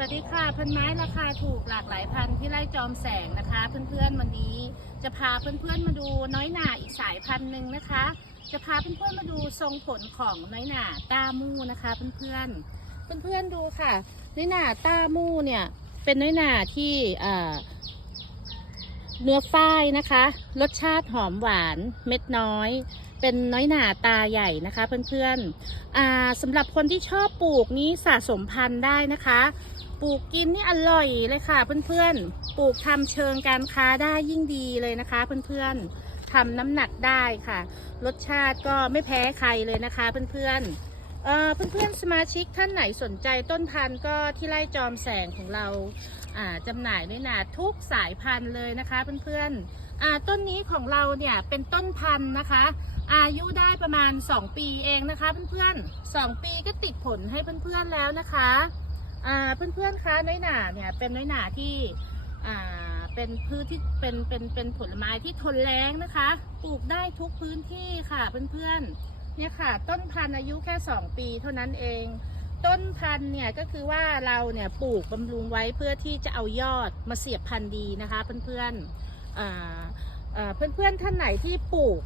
สวัสดีค่ะพันไม้ราคาถูกหลากหลายพันที่ไร่จอมแสงนะคะ เพื่อนๆวันนี้จะพาเพื่อนๆมาดูน้อยหน่าอีกสายพันธุ์หนึ่งนะคะ จะพาเพื่อนๆมาดูทรงผลของน้อยหน่าต้ามู่นะคะเพื่อนๆเพื่อนๆดูค่ะ น้อยหน่าต้ามู่เนี่ยเป็นน้อยหน่าที่เนื้อฝ้ายนะคะ รสชาติหอมหวานเม็ดน้อย เป็นน้อยหนาตาใหญ่นะคะเพื่อนๆอ่าสำหรับคนที่ชอบปลูกนี้สะสมพันธุ์ได้นะคะ ปลูกกินนี่อร่อยเลยค่ะเพื่อนๆ ปลูกทำเชิงการค้าได้ยิ่งดีเลยนะคะเพื่อนๆทำน้ำหนักได้ค่ะ รสชาติก็ไม่แพ้ใครเลยนะคะเพื่อนๆ เอ่อเพื่อนๆสมาชิกท่านไหนสนใจต้นพันธุ์ก็ที่ไร่จอมแสงของเราจำหน่ายด้วยนะทุกสายพันธุ์เลยนะคะเพื่อนๆต้นนี้ของเราเนี่ยเป็นต้นพันธุ์นะคะ อายุได้ประมาณ 2 ปีเองนะคะเพื่อนๆ2ปีก็ติดผลให้เพื่อนๆแล้วนะคะเพื่อนๆคะน้อยหนาเนี่ยเป็นน้อยหนาที่เป็นพืชที่เป็นเป็นเป็นผลไม้ที่ทนแล้งนะคะ ปลูกได้ทุกพื้นที่ค่ะเพื่อนๆ เนี่ยค่ะ ต้นพันธุ์อายุแค่ 2 ปีเท่านั้นเอง ต้นพันธุ์เนี่ยก็คือว่าเราเนี่ยปลูกบำรุงไว้เพื่อที่จะเอายอดมาเสียบพันธุ์ดีนะคะเพื่อนๆอ่อ่าเพื่อนๆท่านไหนที่ปลูก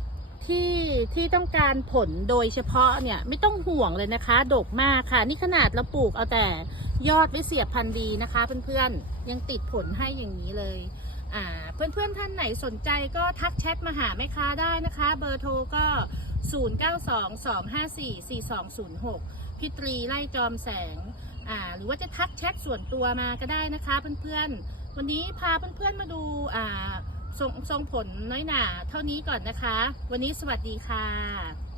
ที่ที่ต้องการผลโดยเฉพาะเนี่ยไม่ต้องห่วงเลยนะคะดกมากค่ะ นี่ขนาดเราปลูกเอาแต่ยอดไว้เสียบพันธุ์ดีนะคะ เพื่อนๆยังติดผลให้อย่างนี้เลยอ่าเพื่อนท่านไหนสนใจก็ทักแชทมาหาแม่ค้าได้นะคะ เบอร์โทรก็ 0922544206 พี่ตรีไล่จอมแสงอ่าหรือว่าจะทักแชทส่วนตัวมาก็ได้นะคะเพื่อนๆ วันนี้พาเพื่อนๆมาดูอ่าทรงงผลน้อยหนาเท่านี้ก่อนนะคะ วันนี้สวัสดีค่ะ